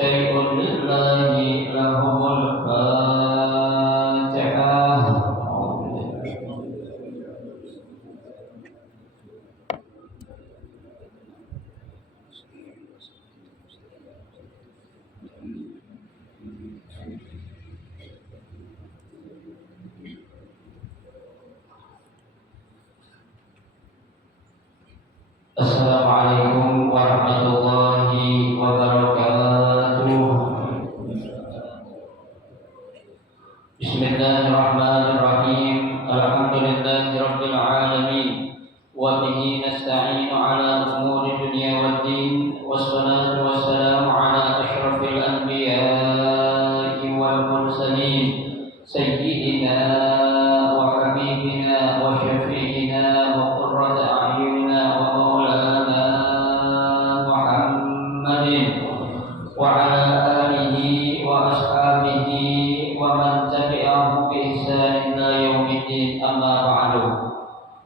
شيء لله Bismillahirrahmanirrahim. Alhamdulillahirabbil alamin. Wa bihi nasta'inu ala umuri dunya waddin. Wassalatu wassalamu ala asyrafil anbiya'i wal mursalin. Sayyidina wa habibina wa syafi'ina wa qurrata a'yunina wa maulana Muhammadin wa ala alihi wa ashabihi ومن تبعهم بإحسان إلى يوم الدين أما بعد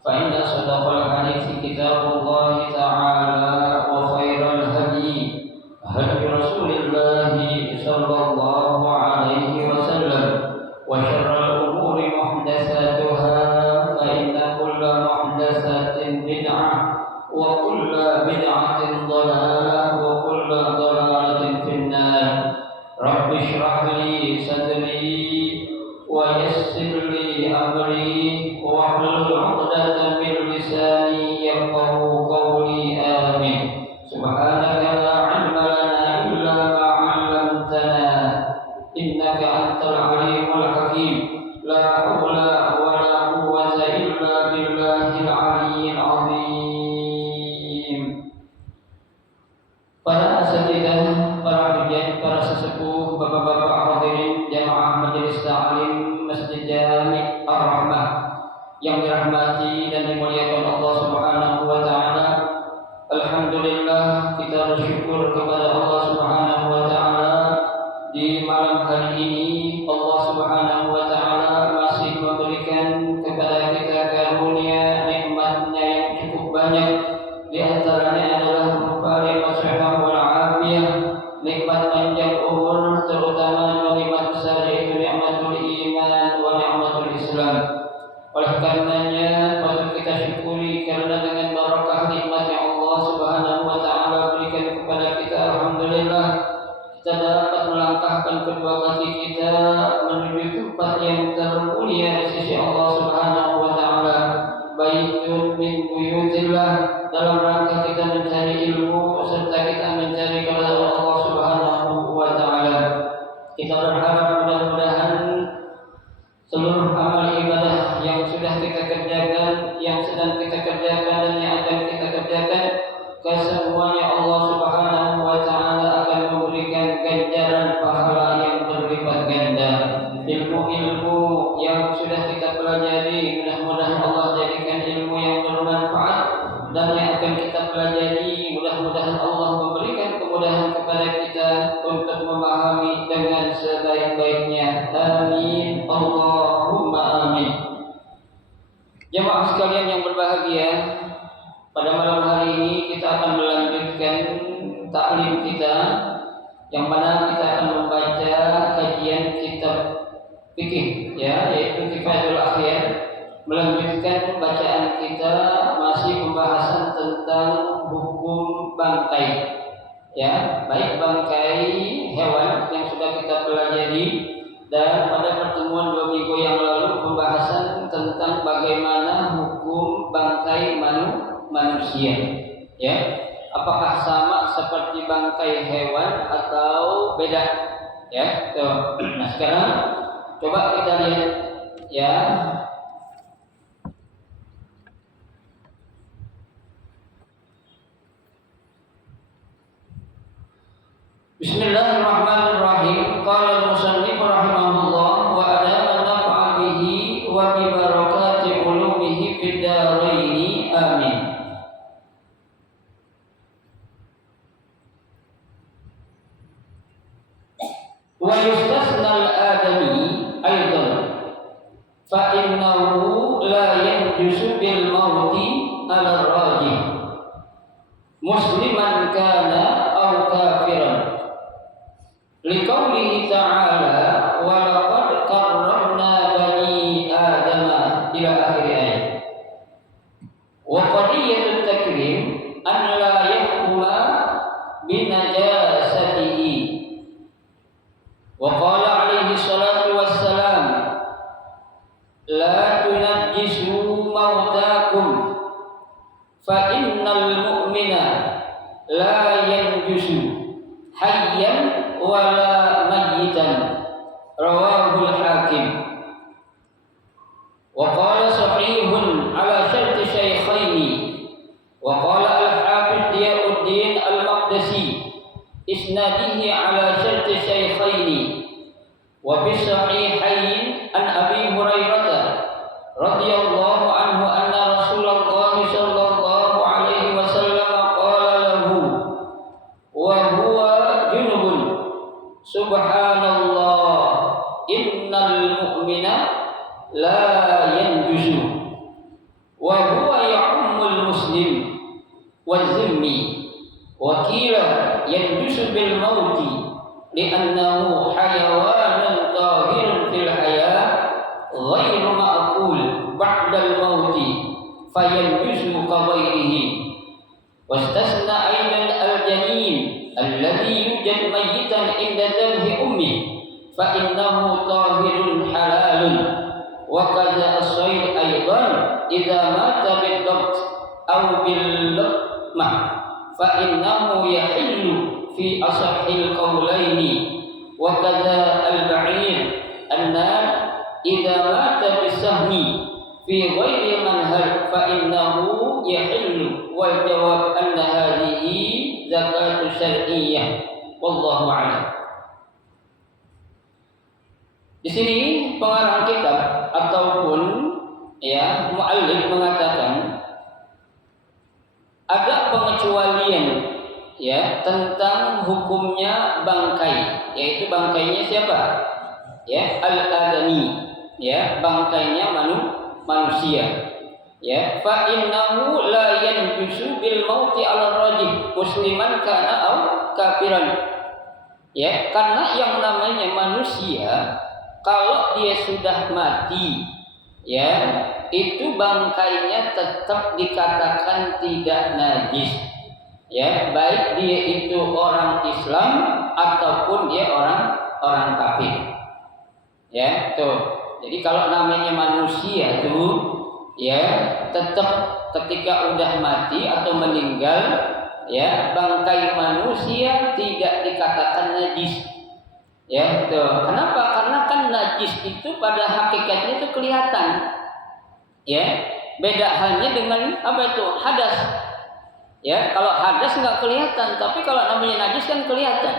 فإن أصدق الحديث كتاب الله تعالى وخير الهدي هدي رسول الله صلى الله عليه وسلم وشر الأمور محدثاتها فإن كل محدثة بدعة وكل بدعة ضلالة وكل ضلالة في النار رب اشرح لي صدري ويسر لي أمري واحلل عقدة من لساني يفقهوا قولي آمين سبحانك لا علم لنا إلا ما علمتنا إنك أنت العليم الحكيم لا حول ولا قوة إلا بالله العلي العظيم. Para asatidzah, para hujjah, para sesepuh, bapak-bapak hadirin jamaah majelis ta'lim Masjid Jami' Ar-Rahmah yang dirahmati dan dimuliakan Allah Subhanahu wa taala. Alhamdulillah, kita bersyukur kepada Allah Subhanahu wa taala di malam hari ini Allah Subhanahu wa taala masih memberikan kepada kita karunia nikmat-Nya yang cukup banyak. Di antaranya adalah berupa nikmat sehat wal afiyah, nikmat panjang umur, terutama nikmat besar yaitu nikmatul iman wa nikmatul Islam. Oleh karenanya patut kita syukuri karena dengan barakah nikmat yang Allah Subhanahu wa taala berikan kepada kita, alhamdulillah kita dapat melangkahkan kedua kaki kita menuju tempat yang termulia di sisi Allah Subhanahu wa taala. Baitun min buyutillah, dalam rangka kita mencari ilmu serta kita mencari keridhaan Allah Subhanahu wa taala. Kita berharap mudah-mudahan seluruh amal ibadah yang sudah kita kerjakan, yang sedang kita kerjakan dan yang akan kita kerjakan, kesemuanya Allah Subhanahu wa taala akan memberikan ganjaran pahala yang berlipat ganda. Ilmu-ilmu yang sudah kita pelajari mudah-mudahan Allah jadikan ilmu yang bermanfaat, dan yang akan kita pelajari mudah-mudahan Allah memberikan kemudahan kepada kita untuk memahami dengan sebaik-baiknya. Amin Allahumma amin. Jemaah sekalian yang berbahagia, pada malam hari ini kita akan melanjutkan taklim kita, yang mana kita akan membaca kajian kitab fikih, yaitu Kifayatul Akhyar. Melanjutkan bacaan kita masih pembahasan tentang hukum bangkai, baik bangkai hewan yang sudah kita pelajari, dan pada pertemuan 2 minggu yang lalu pembahasan tentang bagaimana hukum bangkai manusia, apakah sama seperti bangkai hewan atau beda, Nah, sekarang coba kita lihat, Bismillahirrahmanirrahim. Qala al-musannif rahimahullah wa adama naf'a bihi wa bi barakati ulumihi fid dharain. Amin. Wa yustasna al-adami aidan fa innahu la yanjusu bil mauti ala rajih musliman kana aw kafiran. Liqaulihi ta'ala wa laqad karramna bani adama ila akhir ayat. Wa qadiyatut takrim an la yahkuma binajasatihi. Wa qala alaihi salatu wassalam la tunajjisu mautakum fa innal mu'mina la yanjusu hayyan wala mayyitan. Rawahul Hakim. sahihaini wa fi sahihain an Abi Hurairah radhiyallahu anhu anna Rasulullah sallallahu alaihi wasallam qala lahu wa huwa junubun subhanallah innal mu'mina la yanjusu wa huwa ya'ummul muslim wa zimmi wa qila yanjusu bil mauti li'annahu hayawanun tahirun fil hayat ghairu ma'qul ba'dal mauti fayanjusu ka ghairihi wastasna aidan al-janin alladhi yujad mayyitan inda dhabhi ummi fa innahu tahirun halalun wa kadza as-sayd aidan idza mata bid-dabt aw bil-luqmah fa innahu yahillu fi asahhil qawlaini wa kadza al-ba'ir anna idza mata bisahmi fi ghairi manhaj fa innahu yahillu wal jawab anna hadhihi zakatu syar'iyyah wallahu a'lam. Di sini pengarang kitab ataupun muallif mengatakan ada pengecualian tentang hukumnya bangkai, yaitu bangkainya siapa? Al-adami, bangkainya manusia. Fa innahu la yanjusu bil mauti ala rajih musliman kana au kafiran. Karena yang namanya manusia kalau dia sudah mati, itu bangkainya tetap dikatakan tidak najis. Baik dia itu orang Islam ataupun dia orang kafir. Tuh. Jadi kalau namanya manusia tuh tetap ketika udah mati atau meninggal, bangkai manusia tidak dikatakan najis. Tuh. Kenapa? Karena kan najis itu pada hakikatnya itu kelihatan. Beda halnya dengan apa itu? Hadas. Kalau hadas nggak kelihatan, tapi kalau namanya najis kan kelihatan.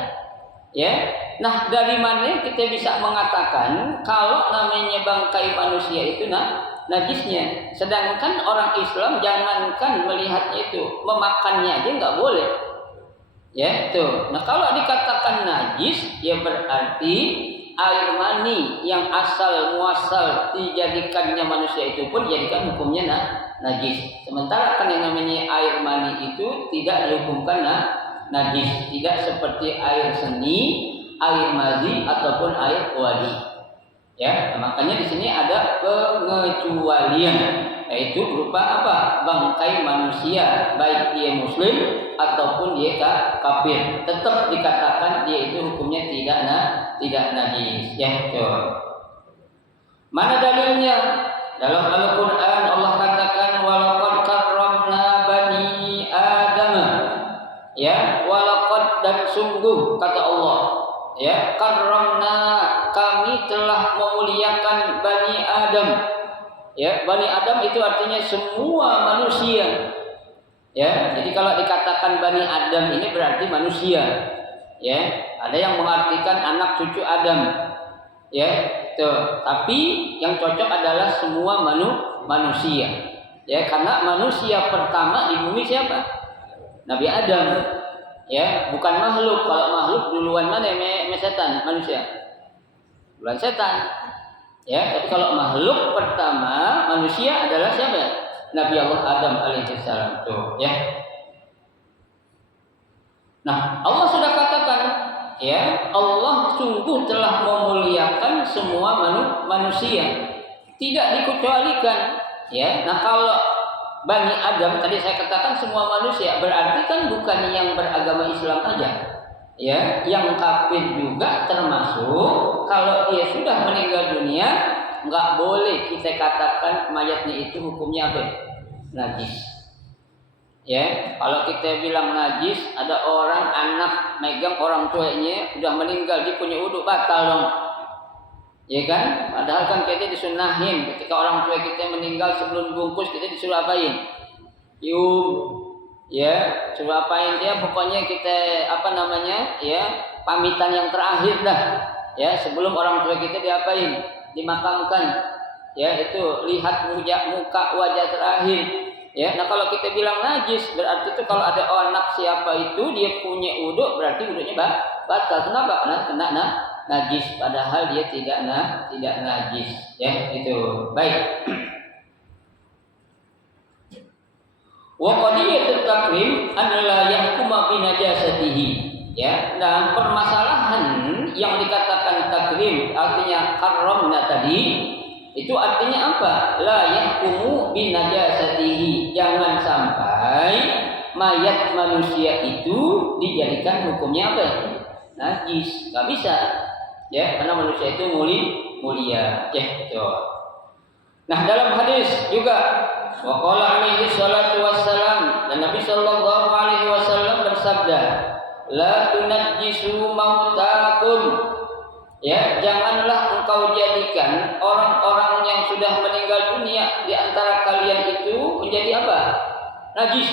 Nah, dari mana kita bisa mengatakan kalau namanya bangkai manusia itu najisnya? Sedangkan orang Islam jangankan melihatnya itu, memakannya aja nggak boleh. Tuh. Nah, kalau dikatakan najis, berarti air mani yang asal muasal dijadikannya manusia itu pun dijadikan hukumnya najis. Sementara kan yang namanya air mani itu tidak dihukumkan najis, tidak seperti air seni, air mazi ataupun air wadi. Makanya di sini ada pengecualian, yaitu berupa apa? Bangkai manusia, baik dia muslim ataupun dia kafir, tetap dikatakan dia itu hukumnya tidak najis. Mana dalilnya? Dalam Al-Quran Allah katakan walaqad karramna bani Adam. Walaqad dan sungguh kata Allah, karramna kami telah memuliakan bani Adam. Bani Adam itu artinya semua manusia. Jadi kalau dikatakan bani Adam ini berarti manusia. Ada yang mengartikan anak cucu Adam. Tuh. Tapi yang cocok adalah semua manusia. Karena manusia pertama di bumi siapa? Nabi Adam. Bukan makhluk. Kalau makhluk duluan mana setan? Manusia. Duluan setan. Tapi kalau makhluk pertama manusia adalah siapa? Nabi Allah Adam alaihissalam. Tuh, Nah, Allah sudah katakan, Allah sungguh telah memuliakan semua manusia, tidak dikecualikan. Nah, kalau Bani Adam tadi saya katakan semua manusia, berarti kan bukan yang beragama Islam aja. Yang kafir juga termasuk. Kalau dia sudah meninggal dunia, nggak boleh kita katakan mayatnya itu hukumnya apa? Najis. Kalau kita bilang najis, ada orang anak megang orang tuanya udah meninggal, dia punya wudu batal dong. Kan? Padahal kan kita disunahin ketika orang tua kita meninggal sebelum bungkus kita disuruh apain? Suruh apain dia? Pokoknya kita pamitan yang terakhir dah. Ya, sebelum orang tua kita diapain? Dimakamkan. Ya, itu lihat muka wajah terakhir. Ya, nah kalau kita bilang najis berarti itu kalau ada anak siapa itu dia punya wudu berarti wudunya batal. Kenapa? Karena kena najis padahal dia tidak najis. Ya, itu. Baik. Wa qadiyatut takrim an la yahkuma bi najasatihi. Ya, nah permasalahan yang dikatakan takrim artinya karramna tadi itu artinya apa? La yahkumu bi najasatihi. Jangan sampai mayat manusia itu dijadikan hukumnya apa? Najis. Enggak bisa. Ya, karena manusia itu mulia. Ya, betul. Nah, dalam hadis juga wa qala alaihi salatu wassalam dan Nabi sallallahu alaihi wasallam bersabda, la tunajjisu mautakum. Ya, janganlah engkau jadikan orang-orang yang sudah meninggal dunia di antara kalian itu menjadi apa? Najis.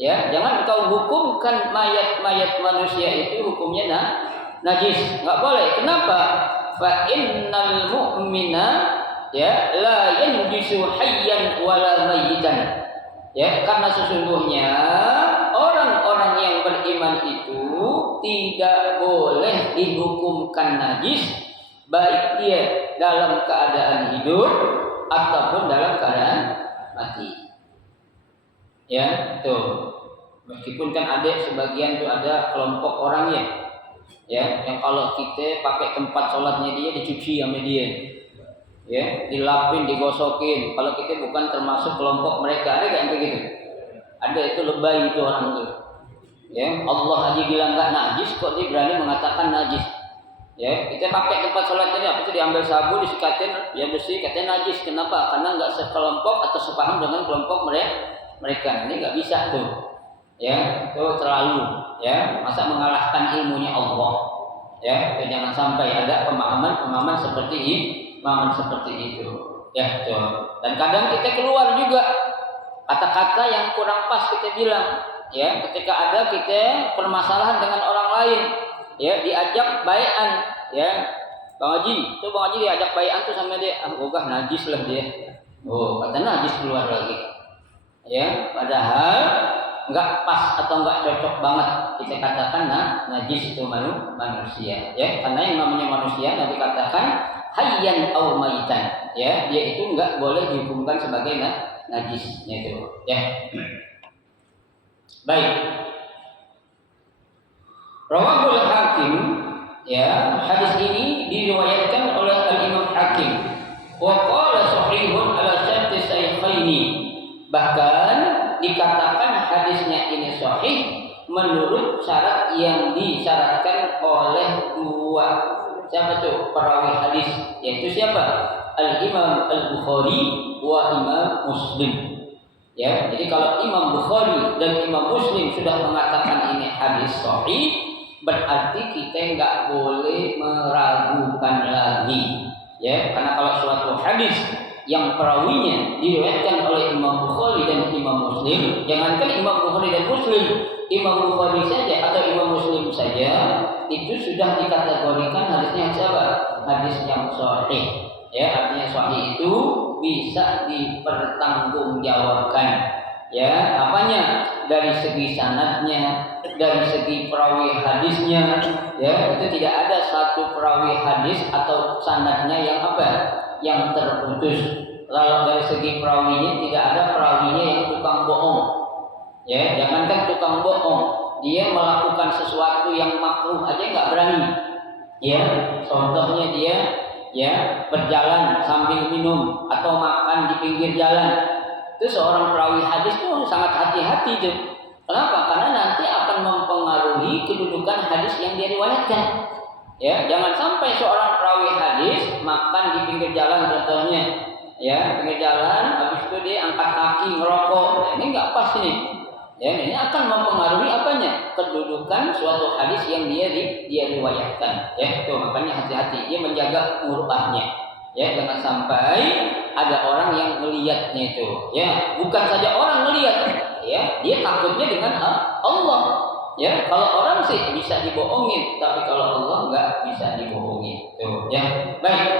Ya, jangan engkau hukumkan mayat-mayat manusia itu hukumnya najis. Enggak boleh. Kenapa? Fa innal mu'mina ya la yanjisu hayyan wala mayyitan. Ya, karena sesungguhnya orang-orang yang beriman itu tidak boleh dihukumkan najis baik dia dalam keadaan hidup ataupun dalam keadaan mati. Ya, tuh. Meskipun kan ada sebagian tuh ada kelompok orang ya yang kalau kita pakai tempat sholatnya dia dicuci sama dia. Ya, dilapin, digosokin. Kalau kita bukan termasuk kelompok mereka, ada enggak begitu? Ada, itu lebay itu orang itu. Ya, Allah aja bilang enggak najis kok dia berani mengatakan najis. Ya, kita pakai tempat sholat ini apa itu diambil sabu, disikatin, ya bersih, katanya najis. Kenapa? Karena enggak sekelompok atau sepaham dengan kelompok mereka. Ini enggak bisa tuh. Ya, itu terlalu ya, masa mengalahkan ilmunya Allah. Ya, jangan sampai ada pemahaman seperti ini. Seperti itu ya, betul. Dan kadang kita keluar juga kata-kata yang kurang pas kita bilang ya, ketika ada kita permasalahan dengan orang lain ya, diajak bai'an ya, Bang Haji diajak bai'an tuh sama dia, najis lah dia. Oh, kata najis keluar lagi ya, padahal enggak pas atau enggak cocok banget kita katakan najis itu manusia ya, karena yang namanya manusia Nabi katakan hayyan aw mayitan ya, dia itu enggak boleh dihukumkan sebagai najisnya itu ya. Baik. Rawahul Hakim ya, hadis ini diriwayatkan oleh Al-Imam Hakim wa qala sahihun ala syarti shaykhaini, bahkan dikatakan hadisnya ini sahih menurut syarat yang disyaratkan oleh dua siapa tuh perawi hadis, yaitu siapa? Al-Imam Al-Bukhari wa Imam Muslim. Ya, jadi kalau Imam Bukhari dan Imam Muslim sudah mengatakan ini hadis sahih, berarti kita enggak boleh meragukan lagi. Ya, karena kalau suatu hadis yang perawinya diriwayatkan oleh Imam Bukhari dan Imam Muslim, jangankan Imam Bukhari dan Muslim, Imam Bukhari saja atau Imam Muslim saja itu sudah dikategorikan hadisnya siapa? Hadis yang sahih. Ya, artinya sahih itu bisa dipertanggungjawabkan. Ya, apanya? Dari segi sanadnya, dari segi perawi hadisnya, ya, itu tidak ada satu perawi hadis atau sanadnya yang apa? Yang terputus. Kalau dari segi perawinya tidak ada perawinya yang tukang bohong. Ya, jangankan tukang bohong, dia melakukan sesuatu yang makruh aja nggak berani. Ya, contohnya dia ya berjalan sambil minum atau makan di pinggir jalan. Itu seorang perawi hadis tuh sangat hati-hati tuh. Kenapa? Karena nanti akan mempengaruhi kedudukan hadis yang dia riwayatkan. Ya, jangan sampai seorang perawi hadis makan di pinggir jalan contohnya. Ya, pinggir jalan, habis itu dia angkat kaki ngerokok. Nah, ini nggak pas ini. Ya, ini akan mempengaruhi apanya? Kedudukan suatu hadis yang dia riwayatkan. Ya, itu makanya hati-hati dia menjaga muruahnya. Ya, jangan sampai ada orang yang melihatnya itu. Ya, bukan saja orang melihat. Ya, dia takutnya dengan Allah. Ya, kalau orang sih bisa dibohongin, tapi kalau Allah nggak bisa dibohongin. Tuh, ya. Baik.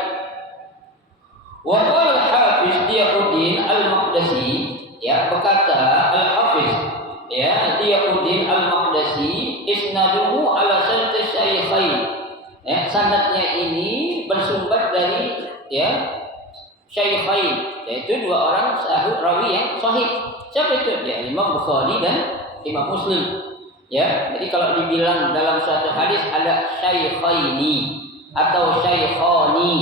Wa qala Hafiz Diyaquddin Al-Maqdisi, ya, berkata Al-Hafiz, ya, Diyaquddin Al-Maqdisi, isnaduhu ala sanad syaikhain. Ya, sanadnya ini bersumber dari, ya, syaikhain, yaitu dua orang rawi yang sahih. Siapa itu? Ya, Imam Bukhari dan Imam Muslim. Ya, jadi kalau dibilang dalam suatu hadis ada syaikhaini atau syaikhani,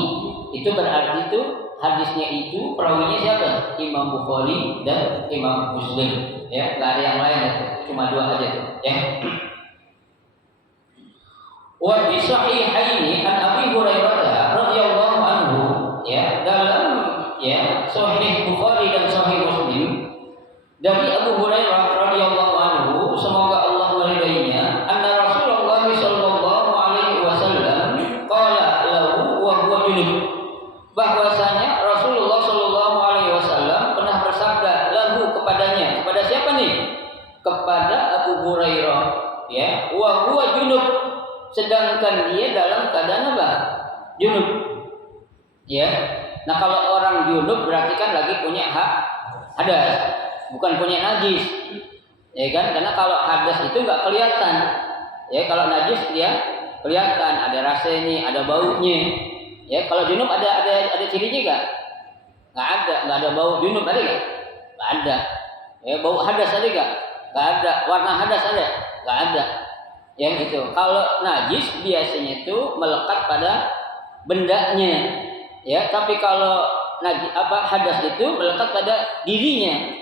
itu berarti itu hadisnya itu perawinya siapa? Imam Bukhari dan Imam Muslim. Ya, nggak ada yang lain itu, cuma dua aja tuh. Ya. Wa bi sahihaini an Abi Hurairah radhiyallahu anhu, ya, dalam, ya, Sahih Bukhari dan Sahih Muslim dari Abu Hurairah radhiyallahu anhu, semoga Allah meridainya, anna Rasulullah sallallahu alaihi wasallam qala lahu wa huwa junub, bahwasanya Rasulullah sallallahu alaihi wasallam pernah bersabda lahu kepadanya, kepada siapa nih? Kepada Abu Hurairah, ya, wa huwa junub, sedangkan dia dalam keadaan apa? Junub. Ya. Nah, kalau orang junub berarti kan lagi punya hadas, bukan punya najis. Ya kan? Karena kalau hadas itu enggak kelihatan. Ya, kalau najis dia kelihatan, ada rasanya, ada baunya. Ya, kalau junub ada cirinya enggak? Enggak ada bau junub, ada enggak? Enggak ada. Ya, bau hadas ada enggak? Enggak ada. Warna hadas ada? Enggak ada. Ya gitu. Kalau najis biasanya itu melekat pada bendanya, ya. Tapi kalau hadas itu melekat pada dirinya,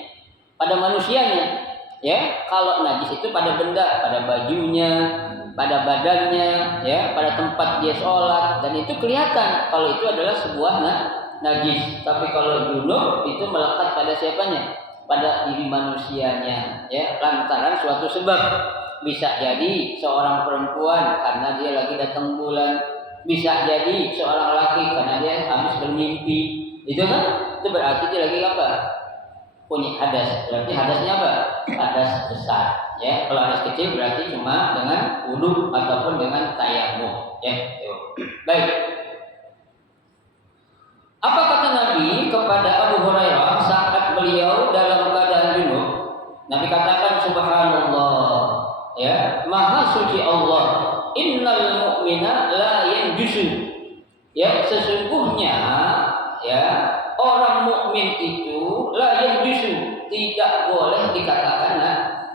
pada manusianya, ya. Kalau najis itu pada benda, pada bajunya, pada badannya, ya, pada tempat dia sholat, dan itu kelihatan kalau itu adalah sebuah najis. Tapi kalau junub itu melekat pada siapanya? Pada diri manusianya, ya, lantaran suatu sebab. Bisa jadi seorang perempuan karena dia lagi datang bulan, bisa jadi seorang laki karena dia habis bermimpi, itu kan? Itu berarti dia lagi apa? Punya hadas. Berarti hadasnya apa? Hadas besar. Ya, kalau hadas kecil berarti cuma dengan wudu ataupun dengan tayamum. Ya, baik. Apa kata Nabi kepada Abu Hurairah saat beliau dalam keadaan junub? Nabi katakan, subhanallah. Ya, maha suci Allah. Innal mu'mina la yanjusu. Ya, sesungguhnya, ya, orang mukmin itu la yanjusu, tidak boleh dikatakan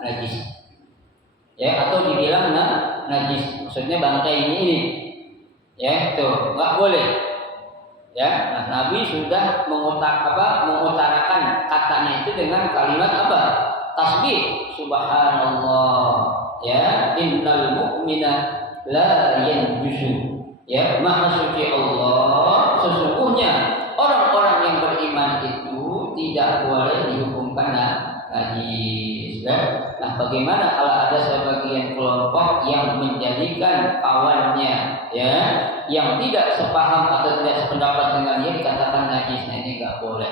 najis. Ya, atau dibilang najis. Maksudnya bangkai ini. Ya, itu enggak boleh. Ya, nah, Nabi sudah mengutarakan katanya itu dengan kalimat apa? Tasbih, subhanallah. Ya, innal mu'mina la yanjusu. Ya, maha suci Allah, sesungguhnya orang-orang yang beriman itu tidak boleh dihukumkan najis. Nah, bagaimana kalau ada sebagian kelompok yang menjadikan kawannya, ya, yang tidak sepaham atau tidak sependapat dengan dia dikatakan najis? Nah, ini enggak boleh.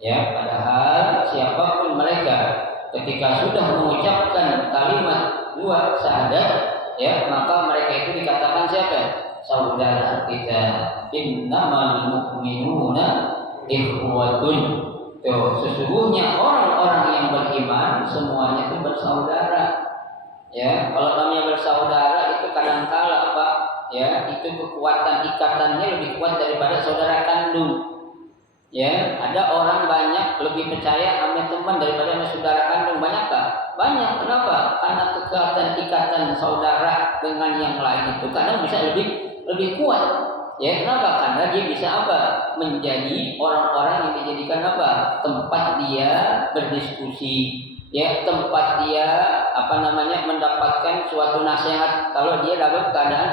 Ya, padahal siapapun mereka ketika sudah mengucapkan kalimat dua syahadat, ya, maka mereka itu dikatakan siapa? Saudara kita. Innamal mu'minuna ikhwatun. Tuh, sesungguhnya orang-orang yang beriman semuanya itu bersaudara. Ya, kalau namanya bersaudara itu kadang-kala apa? Ya, itu kekuatan ikatannya lebih kuat daripada saudara kandung. Ya, ada orang banyak lebih percaya sama teman daripada sama saudara kandung. Banyakkah? Banyak. Kenapa? Karena ikatan saudara dengan yang lain itu kadang bisa lebih kuat. Ya, kenapa? Karena dia bisa apa? Menjadi orang-orang yang dijadikan apa? Tempat dia berdiskusi. Ya, tempat dia mendapatkan suatu nasihat kalau dia dalam keadaan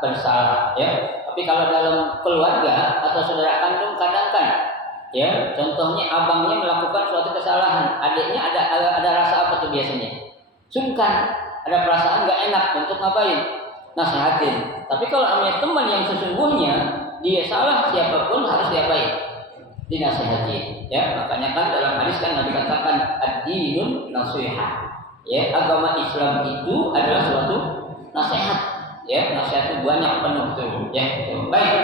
bersalah. Ya. Tapi kalau dalam keluarga atau saudara kandung kadang kan, ya, contohnya abangnya melakukan suatu kesalahan, adiknya ada rasa apa tuh biasanya? Sungkan, ada perasaan nggak enak untuk ngapain? Nasihatin. Tapi kalau namanya teman yang sesungguhnya dia salah, siapapun harus diapain? Dinasihati. Ya, makanya kan dalam hadis kan Nabi katakan ad-dinun nasihat. Ya, agama Islam itu adalah suatu nasihat. Ya, nasihat itu banyak penuh tuh. Ya, tuh. Baik.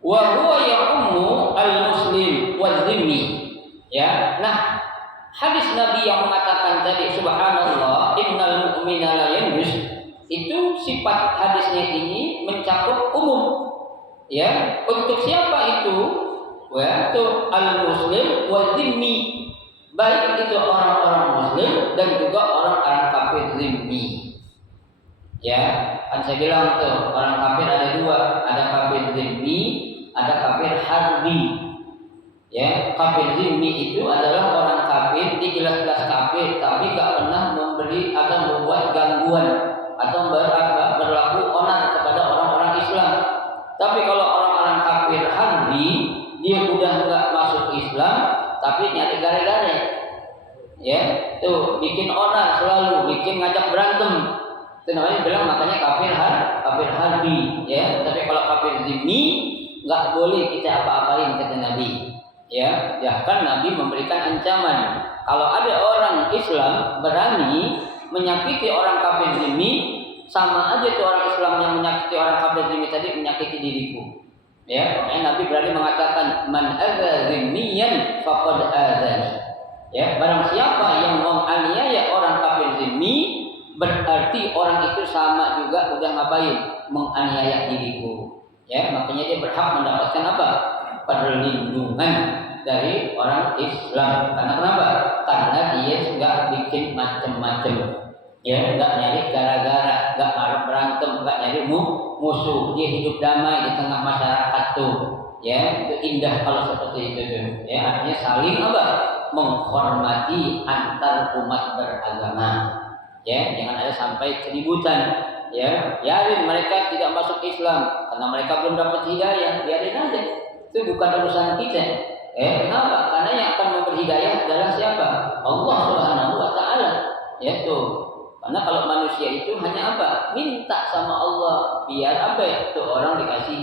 Wa huwa ya'ummu al-muslim wal-dhimmi. Ya, nah hadis Nabi yang mengatakan tadi subhanallah innal mu'mina la yanjus, itu sifat hadisnya ini mencakup umum. Ya, untuk siapa itu? Ya, itu al-muslim wal-dhimmi. Baik itu orang-orang muslim dan juga orang-orang kafir zimmi. Ya, kan saya bilang tuh orang kafir ada dua, ada kafir zimmi, ada kafir harbi. Ya, kafir zimmi itu adalah orang kafir, dia jelas-jelas kafir, tapi gak pernah memberi atau membuat gangguan atau berlaku onar kepada orang-orang Islam. Tapi kalau orang-orang kafir harbi, dia udah nggak masuk Islam, tapi nyari gara-gara. Ya, tuh bikin onar selalu, bikin ngajak berantem. Itu namanya bilang makanya kafir harbi. Ya, tapi kalau kafir zimmi nggak boleh kita apa-apain kata Nabi. Ya, bahkan Nabi memberikan ancaman. Kalau ada orang Islam berani menyakiti orang kafir zimmi, sama aja tuh orang Islam yang menyakiti orang kafir zimmi tadi menyakiti diriku. Ya, makanya Nabi berani mengatakan man adza zimmiyan faqad adzani. Ya, barang siapa yang menganiaya orang kafir zimmi, berarti orang itu sama juga udah ngapain? Menganiaya diriku. Ya, makanya dia berhak mendapatkan apa? Perlindungan dari orang Islam. Karena kenapa? Karena dia nggak bikin macam-macam. Ya, nggak nyari gara-gara, nggak harus berantem, nggak nyari musuh. Dia hidup damai di tengah masyarakat tuh. Ya, itu indah kalau seperti itu tuh. Ya, artinya saling apa? Menghormati antar umat beragama. Ya, jangan ada sampai keributan. Ya, biarin mereka tidak masuk Islam karena mereka belum dapat hidayah, biarin aja. Itu bukan urusan kita. Kenapa? Karena yang akan memberi hidayah adalah siapa? Allah Subhanahu wa taala. Ya tuh. Karena kalau manusia itu hanya apa? Minta sama Allah biar apa ya? Tuh orang dikasih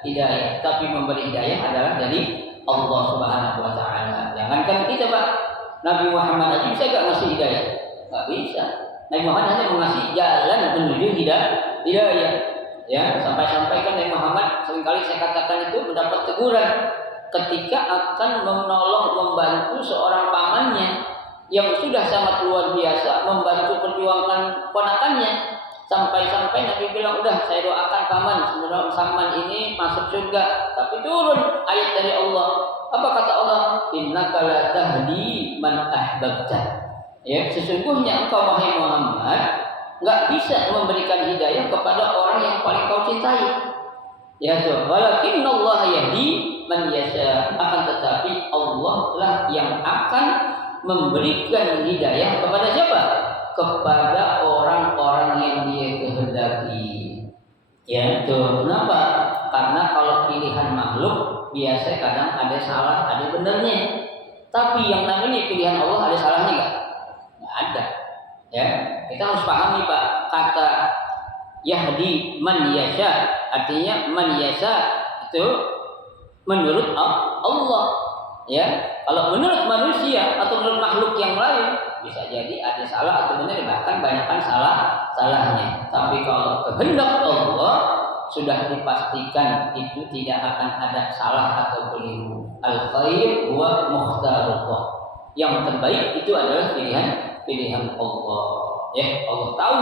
hidayah. Tapi memberi hidayah adalah dari Allah Subhanahu wa taala. Jangankan kita, Pak. Nabi Muhammad aja bisa enggak ngasih hidayah? Enggak bisa. Nabi Muhammad hanya mengasih jalan menuju hidayah. Ya, sampai-sampai kan Nabi Muhammad seringkali saya katakan itu mendapat teguran ketika akan menolong membantu seorang pamannya yang sudah sangat luar biasa membantu perjuangan ponakannya. Sampai-sampai Nabi bilang, udah saya doakan paman, semoga paman ini masuk surga. Tapi turun ayat dari Allah. Apa kata Allah? Innaka la tahdi man ahbabta. Ya, sesungguhnya engkau wahai Muhammad enggak bisa memberikan hidayah kepada orang yang paling kau cintai. Ya tuh, walakinnallaha yahdi man yasha. Akan tetapi Allah lah yang akan memberikan hidayah kepada siapa? Kepada orang-orang yang dia kehendaki. Ya tuh, kenapa? Karena kalau pilihan makhluk biasa kadang ada salah, ada benernya. Tapi yang namanya pilihan Allah ada salahnya enggak? Ada. Ya, kita harus pahami Pak, kata yahdi man yasha artinya man yasha itu menurut Allah. Ya, kalau menurut manusia atau menurut makhluk yang lain bisa jadi ada salah atau benar, bahkan banyakkan salahnya. Tapi kalau kehendak Allah sudah dipastikan itu tidak akan ada salah atau keliru. Al khair wa mukhtarullah. Yang terbaik itu adalah pilihan Allah. Ya, Allah tahu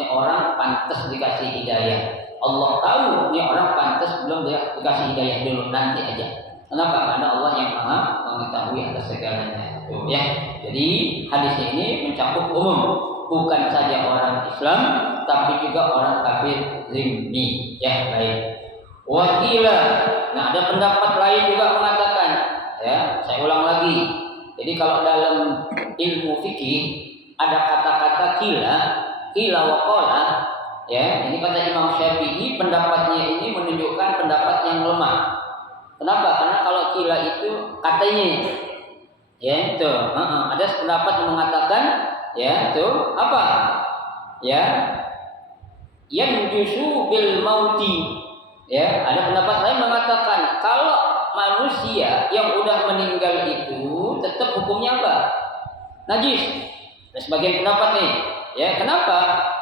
nih orang pantas dikasih hidayah. Allah tahu nih orang pantas belum dikasih hidayah dulu, nanti aja. Kenapa? Karena Allah yang Maha mengetahui atas segalanya. Ya. Jadi hadisnya ini mencakup umum, bukan saja orang Islam, tapi juga orang kafir zimmi. Ya, baik. Wakila. Nah, ada pendapat lain juga mengatakan, ya, saya ulang lagi. Jadi kalau dalam ilmu fikih ada kata-kata kila wa qala, ya, ini kata Imam Syafi'i, pendapatnya ini menunjukkan pendapat yang lemah. Kenapa? Karena kalau kila itu katanya, ya itu, ada pendapat yang mengatakan, ya itu apa? Ya, yang jusu bil mauti. Ya, ada pendapat lain mengatakan kalau manusia yang udah meninggal itu tetap hukumnya apa? Najis. Ada sebagian pendapat nih, ya kenapa?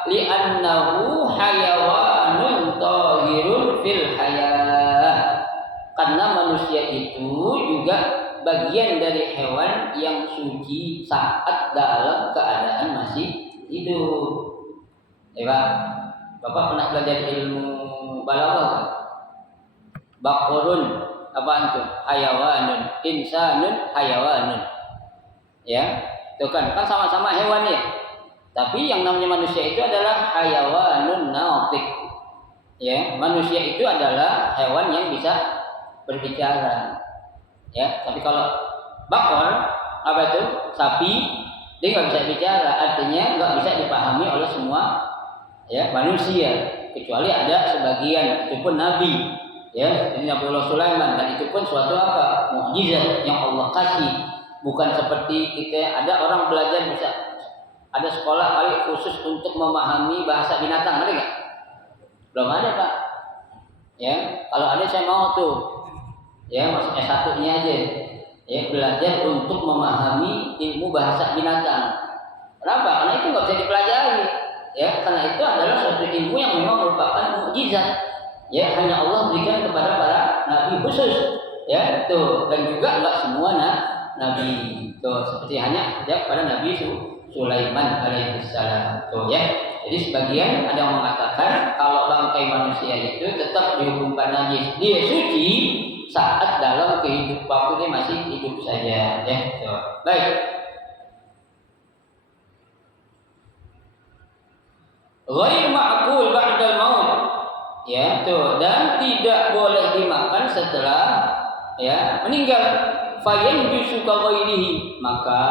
Li'annahu hayawanun tahirun fil hayah. Karena manusia itu juga bagian dari hewan yang suci saat dalam keadaan masih hidup. Ya Pak, Bapak pernah belajar ilmu balaghah kan? Baqarun apaan tuh? Hayawanun, insanun, hayawanun. Ya, itu kan sama-sama hewan ya. Tapi yang namanya manusia itu adalah hayawanun nautiq. Ya, manusia itu adalah hewan yang bisa berbicara. Ya, tapi kalau bakar apa itu? Sapi, dia nggak bisa bicara, artinya nggak bisa dipahami oleh semua ya manusia, kecuali ada sebagian, itu pun nabi, ya seperti Nabiullah Sulaiman, dan itu pun suatu apa? Mukjizat yang Allah kasih. Bukan seperti kita ada orang belajar bisa ada sekolah kali khusus untuk memahami bahasa binatang, ada nggak? Belum ada Pak. Ya, kalau ada saya mau tuh. Ya, maksudnya S1-nya aja. Ya, belajar untuk memahami ilmu bahasa binatang. Kenapa? Karena itu nggak bisa dipelajari. Ya, karena itu adalah suatu ilmu yang memang merupakan mukjizat. Ya, hanya Allah berikan kepada para nabi khusus. Ya, tuh. Dan juga nggak semua nabi. Tuh, seperti hanya kepada Nabi Sulaiman alaihissalam. Tuh, ya. Jadi sebagian ada yang mengatakan kalau bangkai manusia itu tetap dihukumkan najis. Dia suci saat dalam kehidupan waktu dia masih hidup saja. Ya, tuh. Baik. Ghair ma'kul ba'dal maut. Ya, tuh, dan tidak boleh dimakan setelah ya meninggal. Fayan jusu ka ghairihi, maka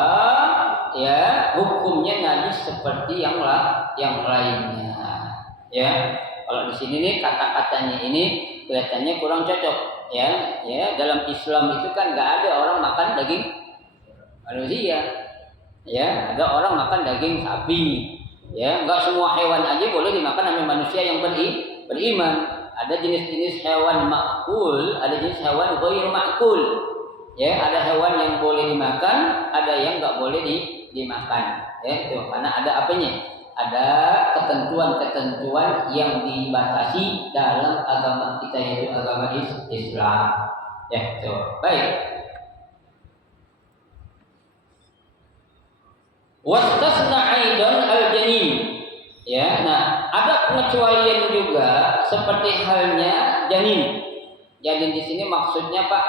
ya hukumnya najis seperti yang lainnya. Ya, kalau di sini nih kata-katanya ini kelihatannya kurang cocok. Ya, ya dalam Islam itu kan nggak ada orang makan daging manusia. Ya, ada orang makan daging sapi. Ya, enggak semua hewan aja boleh dimakan oleh manusia yang beriman. Ada jenis-jenis hewan ma'kul, ada jenis hewan ghair ma'kul. Ya, ada hewan yang boleh dimakan, ada yang enggak boleh dimakan. Ya, itu karena ada apanya? Ada ketentuan-ketentuan yang dibatasi dalam agama kita yaitu agama Islam. Ya, itu. Baik. Wastasna aidan al-janin. Ya, nah ada pengecualian juga seperti halnya janin. Janin di sini maksudnya Pak,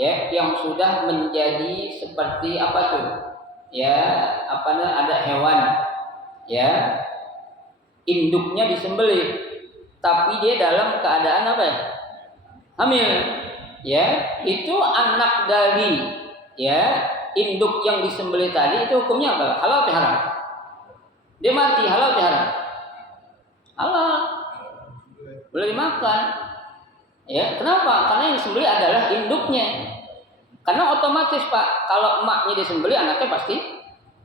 ya, yang sudah menjadi seperti apa tuh? Ya, ada hewan, ya, induknya disembelih, tapi dia dalam keadaan apa ya? Hamil. Ya, itu anak dari ya induk yang disembelih tadi itu hukumnya apa? Halal atau haram? Dia mati, halal atau haram? Halal. Boleh dimakan. Ya, kenapa? Karena yang disembelih adalah induknya. Karena otomatis Pak, kalau emaknya disembelih anaknya pasti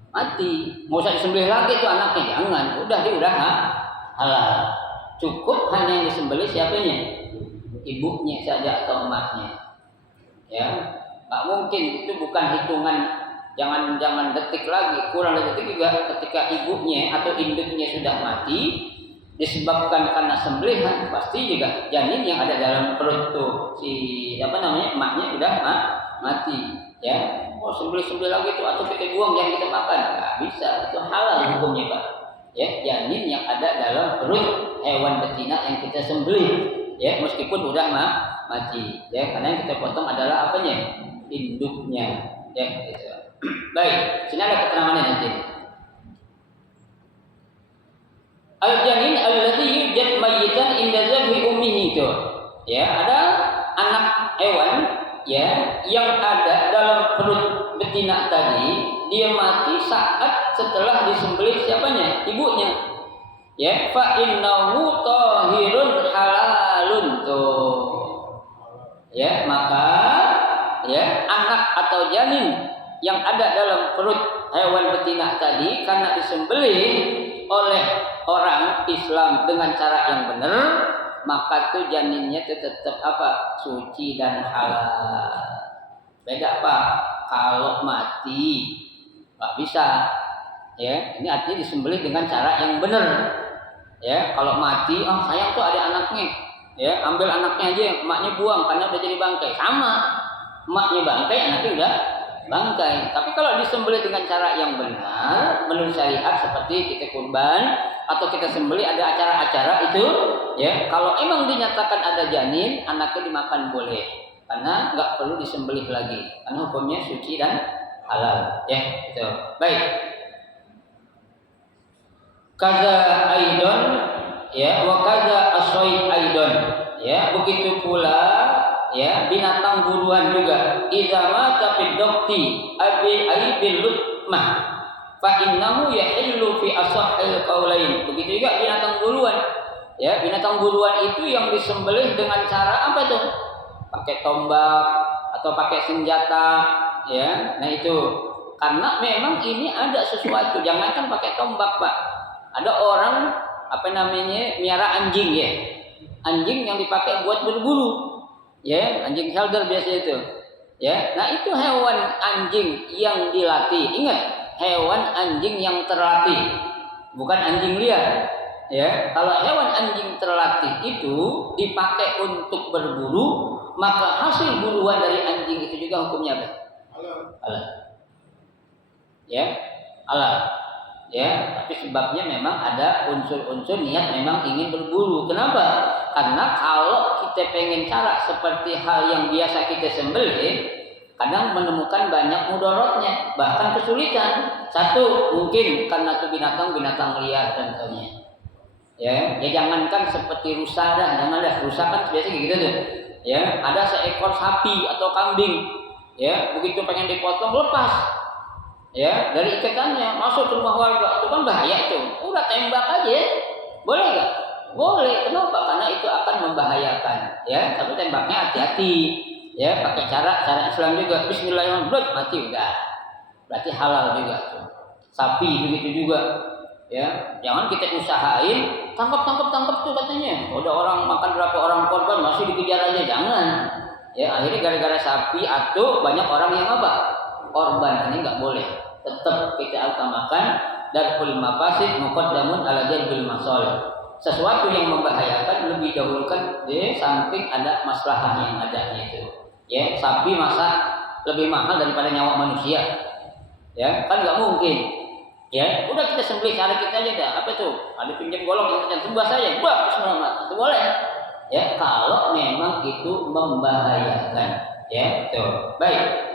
mati. Mau usah disembelih lagi itu anaknya, jangan. Udah dia udah halal. Cukup hanya yang disembelih siapanya? Ibunya saja atau emaknya. Ya. Tak mungkin, itu bukan hitungan jangan detik lagi, kurang dari detik juga ketika ibunya atau induknya sudah mati disebabkan karena sembelihan, pasti juga janin yang ada dalam perut tuh si emaknya sudah mati. Ya, sembelih lagi tuh atau kita buang yang kita makan, nggak bisa, itu halal hukumnya Pak. Ya, janin yang ada dalam perut hewan betina yang kita sembelih, ya meskipun udah mati, ya karena yang kita potong adalah apanya? Induknya, ya gitu. Baik, sini ada keterangannya nanti. Al-janin alladhi yujad mayyitan inda zabhi ummihi itu. Ya, ada anak hewan ya yang ada dalam perut betina tadi, dia mati saat setelah disembelih siapanya? Ibunya. Ya, fa innahu tahirun halalun tuh. Ya, maka ya anak atau janin yang ada dalam perut hewan betina tadi karena disembelih oleh orang Islam dengan cara yang benar, maka tuh janinnya tuh tetap apa? Suci dan halal. Beda Pak, kalau mati nggak bisa. Ya, ini artinya disembelih dengan cara yang benar. Ya, kalau mati, sayang tuh ada anaknya. Ya, ambil anaknya aja, emaknya buang karena udah jadi bangkai. Sama, emaknya bangkai, anaknya udah bangkai. Tapi kalau disembelih dengan cara yang benar, menurut syariat seperti kita kurban atau kita sembelih ada acara-acara itu, ya, kalau emang dinyatakan ada janin, anaknya dimakan boleh, karena nggak perlu disembelih lagi, karena hukumnya suci dan halal. Ya, itu. Baik. Kaza aidon, ya, wa kaza asoid aidon, ya, begitu pula, ya, binatang buruan juga. Idza mata fid dokti abi aibil lutmah fa innahu yahillu fi asahhil qaulain. Begitu juga binatang buruan. Ya, binatang buruan itu yang disembelih dengan cara apa tuh? Pakai tombak atau pakai senjata, ya. Nah itu karena memang ini ada sesuatu. Jangankan pakai tombak, Pak. Ada orang miara anjing, ya. Anjing yang dipakai buat berburu. Ya, anjing helder biasa itu. Ya, nah itu hewan anjing yang dilatih. Ingat, hewan anjing yang terlatih, bukan anjing liar. Ya, kalau hewan anjing terlatih itu dipakai untuk berburu, maka hasil buruan dari anjing itu juga hukumnya apa? Halal. Ya, halal. Ya, tapi sebabnya memang ada unsur-unsur niat memang ingin berburu. Kenapa? Karena kalau kita pengen cara seperti hal yang biasa kita sembelih, kadang menemukan banyak mudaratnya, bahkan kesulitan. Satu, mungkin karena itu binatang liar contohnya. Ya, jangankan seperti rusa dah, janganlah rusa kan biasa gitu tuh. Ya, ada seekor sapi atau kambing, ya, begitu pengen dipotong lepas. Ya, dari ikatannya masuk ke rumah warga, itu kan bahaya itu. Udah tembak aja, boleh nggak? Boleh. Kenapa? Karena itu akan membahayakan. Ya, tapi tembaknya hati-hati. Ya, pakai cara Islam juga. Bismillahirrahmanirrahim, mati udah. Berarti halal juga tuh. Sapi begitu juga. Ya, jangan kita usahain tangkap tuh katanya. Udah orang makan berapa orang korban masih dikejar aja, jangan. Ya, akhirnya gara-gara sapi atau banyak orang yang apa? Korban. Ini nggak boleh. Tetap kita utamakan darul mafasid muqaddamun ala jalbil masalih. Sesuatu yang membahayakan lebih dahulukan di samping ada maslahat yang ada itu. Ya, sapi masa lebih mahal daripada nyawa manusia. Ya, kan nggak mungkin. Ya, udah kita sembelih cara kita aja dah. Apa tuh? Ada pinjam golong yang kita tembak saja. Buat bismillah. Itu boleh. Ya, kalau memang itu membahayakan. Ya, tuh. Baik.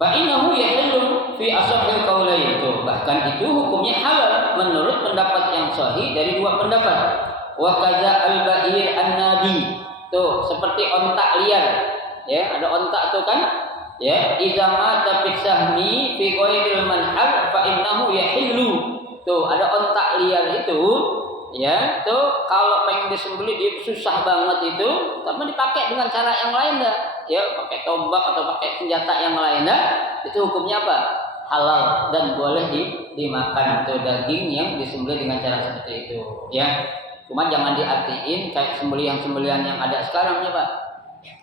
Fa'innahu yahillu fi asahhil qaulain. Itu bahkan itu hukumnya halal menurut pendapat yang sahih dari dua pendapat. Wa kadza al-ba'ir an-nadi. Tuh, seperti ontak liar. Ya, ada ontak tuh kan? Ya, idza mata fi sahmi fi ghairil manhal fa innahu yahillu. Tuh, ada ontak liar itu, ya, tuh kalau pengen disembelih dia susah banget itu, tapi dipakai dengan cara yang lain dah. Ya, pakai tombak atau pakai senjata yang lain dah, itu hukumnya apa? Halal dan boleh dimakan itu daging yang disembelih dengan cara seperti itu, ya. Cuma jangan diartiin kayak sembelihan yang ada sekarang ya, Pak.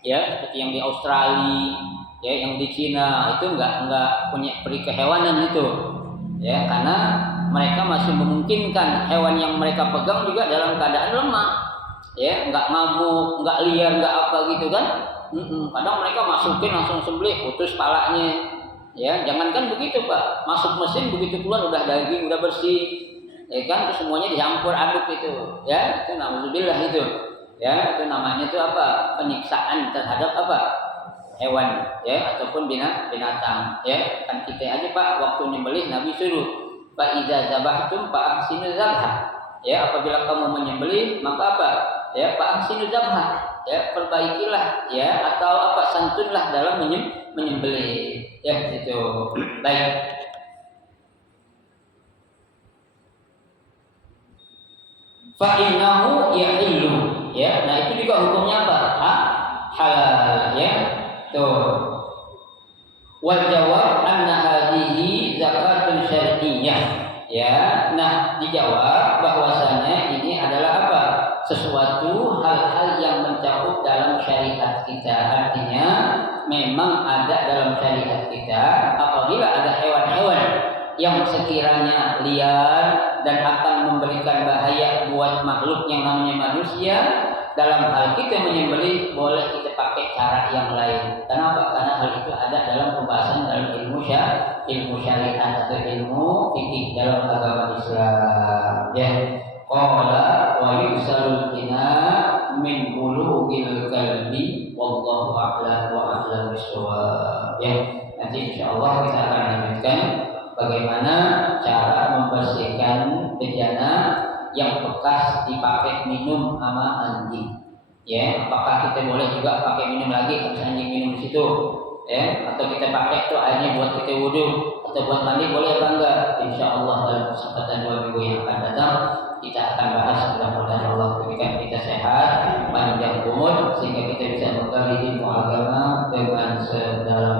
Ya, seperti yang di Australia, ya, yang di Cina itu enggak punya peri kehewanan itu. Ya, karena mereka masih memungkinkan hewan yang mereka pegang juga dalam keadaan lemah. Ya, enggak ngamuk, enggak liar, enggak apa gitu kan. Kadang mereka masukin langsung sembelih, putus palanya. Ya, jangankan begitu, Pak. Masuk mesin begitu keluar udah daging, udah bersih. Ya kan, terus semuanya dicampur aduk itu. Ya, itu naudzubillah itu. Ya, itu namanya itu apa? Penyiksaan terhadap apa? Hewan, ya, ataupun binatang. Ya, kan kita aja, Pak, waktu nyembelih Nabi suruh, fa iza zabahtum fa ahsinu zabha. Ya, apabila kamu menyembelih, maka apa? Ya, fa ahsinu zabha. Ya, perbaikilah, ya, atau apa, santunlah dalam menyembelih. Ya, itu. Baik. Fa innahu yahillu. Ya, nah itu juga hukumnya apa? Halal, ya. Tuh. Wal jawab anna hadhihi zakatun syar'iyyah. Ya, nah dijawab bahwasanya ini adalah apa? Sesuatu hal-hal yang mencakup dalam syariat kita. Artinya memang ada dalam syariat kita apabila ada hewan-hewan yang sekiranya liar dan akan memberikan bahaya buat makhluk yang namanya manusia, dalam hal kita menyembelih boleh kita pakai cara yang lain. Kenapa? Karena hal itu ada dalam pembahasan dalam ilmu syariat atau ilmu fikih dalam agama Islam. Ya, qala wa yusalul ina min bulughil kalbi wallahu a'lam wa a'lam bissawab. Ya, nanti insyaallah kita akan lanjutkan bagaimana cara membersihkan bejana yang bekas dipakai minum sama anjing. Ya, apakah kita boleh juga pakai minum lagi habis anjing minum di situ? Ya, atau kita pakai itu airnya buat kita wudhu atau buat mandi boleh apa enggak? Insyaallah dalam kesempatan 2 minggu yang akan datang kita akan bahas. Mudah-mudahan Allah berikan kita sehat, panjang umur sehingga kita bisa menggali ilmu agama dengan sedalam